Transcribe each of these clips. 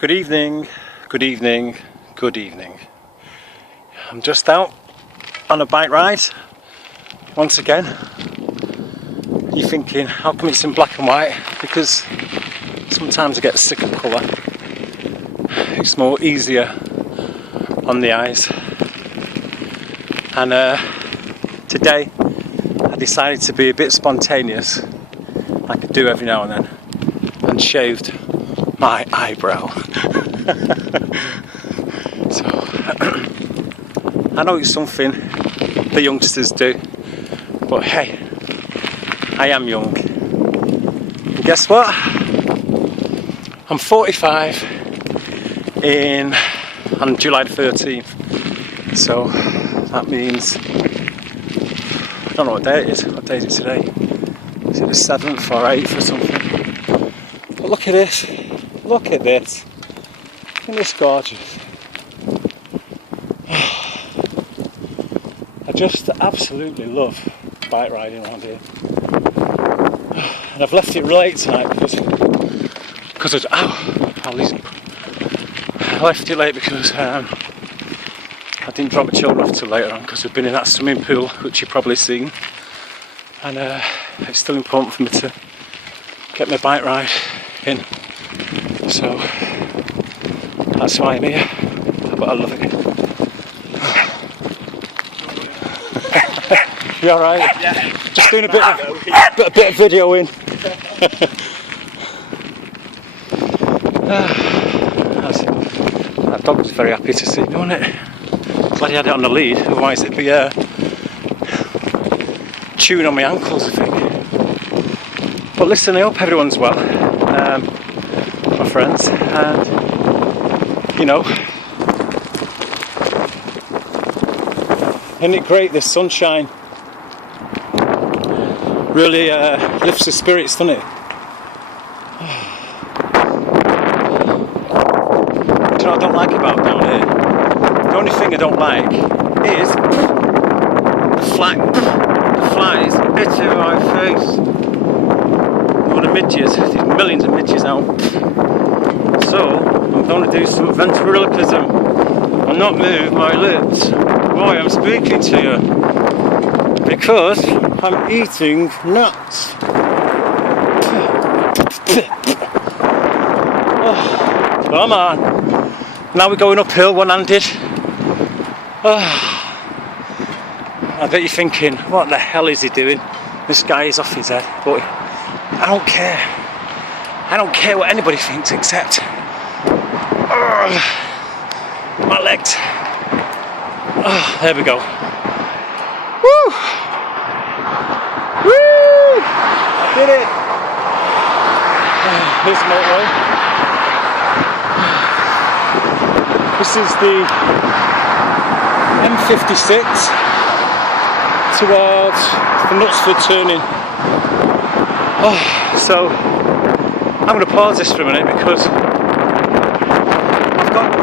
Good evening, good evening, good evening. I'm just out on a bike ride once again. You're thinking, how come it's in black and white? Because sometimes I get sick of colour. It's more easier on the eyes. And today I decided to be a bit spontaneous, like I do every now and then, and shaved my eyebrow. So I know it's something the youngsters do, but hey, I am young. And guess what? I'm 45 on July the 13th. So that means, I don't know what day it is. What day is it today? Is it the 7th or 8th or something? But look at this. Look at this. Isn't this gorgeous? I just absolutely love bike riding around here. And I've left it late tonight because I left it late because I didn't drop my children off till later on because we've been in that swimming pool, which you've probably seen. And it's still important for me to get my bike ride in. So that's why I'm here, but I love it. You alright? Yeah. Just doing a bit of videoing. That dog was very happy to see me, wasn't it? Glad he had it on the lead, otherwise it'd be chewing on my ankles, I think. But listen, I hope everyone's well. My friends, and you know, isn't it great, this sunshine really lifts the spirits, doesn't it? Do you know what I don't like about down here? The only thing I don't like is the flies hitting my face. All the midges, there's millions of midges out. So I'm going to do some ventriloquism and not move my lips while I'm speaking to you, because I'm eating nuts. Oh, come on. Now we're going uphill one-handed. Oh. I bet you're thinking, what the hell is he doing? This guy is off his head. But I don't care. I don't care what anybody thinks except my legs. Oh, there we go. Woo! Woo! I did it! Here's the motorway. This is the M56 towards the Knutsford turning. Oh, so I'm going to pause this for a minute because I've got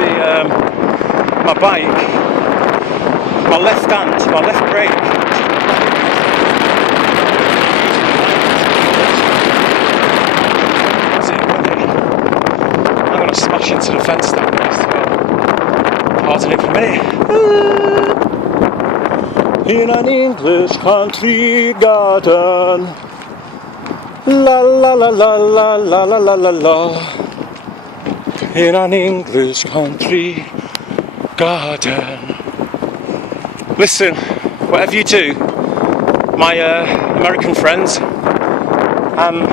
my bike, my left hand, my left brake. That's it, I'm going to smash into the fence down there, so pausing it for a minute. In an English country garden, la la la la la la la la la la. In an English country garden. Listen, whatever you do, my American friends and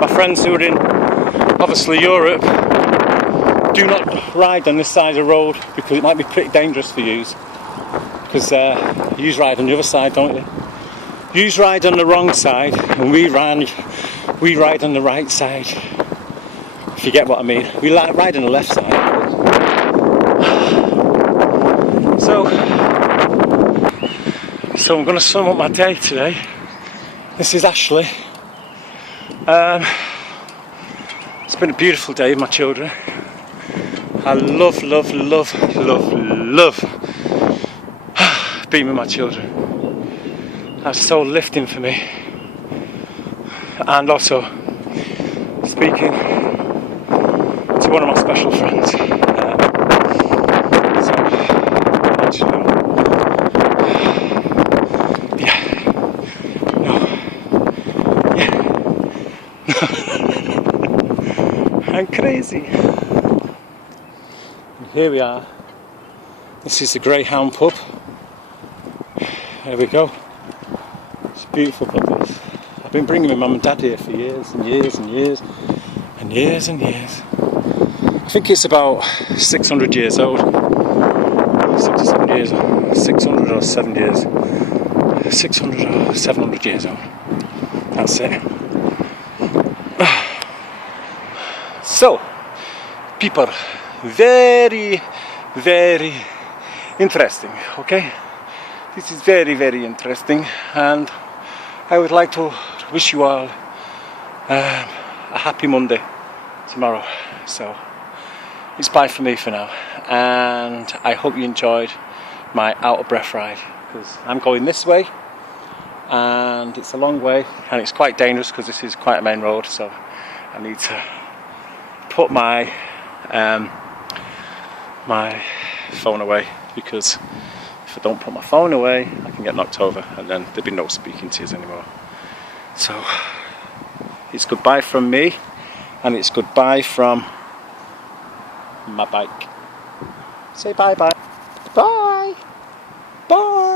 my friends who are in obviously Europe, do not ride on this side of the road because it might be pretty dangerous for you. Because you ride on the other side, don't you? You ride on the wrong side and we ride on the right side. If you get what I mean. We ride on the left side. So I'm going to sum up my day today. This is Ashley. It's been a beautiful day with my children. I love being with my children. That's so lifting for me. And also speaking to one of my special friends. So, as you know, yeah, no, yeah, I'm crazy. And here we are. This is the Greyhound pub. There we go. It's a beautiful pub. This. I've been bringing my mum and dad here for years and years and years and years and years. I think it's about 600 years old. 6 or 7 years. 600 or 7 years. 600 or 700 years old. That's it. So, people, very, very interesting, okay? This is very, very interesting, and I would like to wish you all a happy Monday tomorrow. So it's bye for me for now, and I hope you enjoyed my out of breath ride, because I'm going this way and it's a long way and it's quite dangerous because this is quite a main road, so I need to put my my phone away, because if I don't put my phone away I can get knocked over and then there'll be no speaking to you anymore. So it's goodbye from me, and it's goodbye from my bike. Say bye bye. Bye. Bye.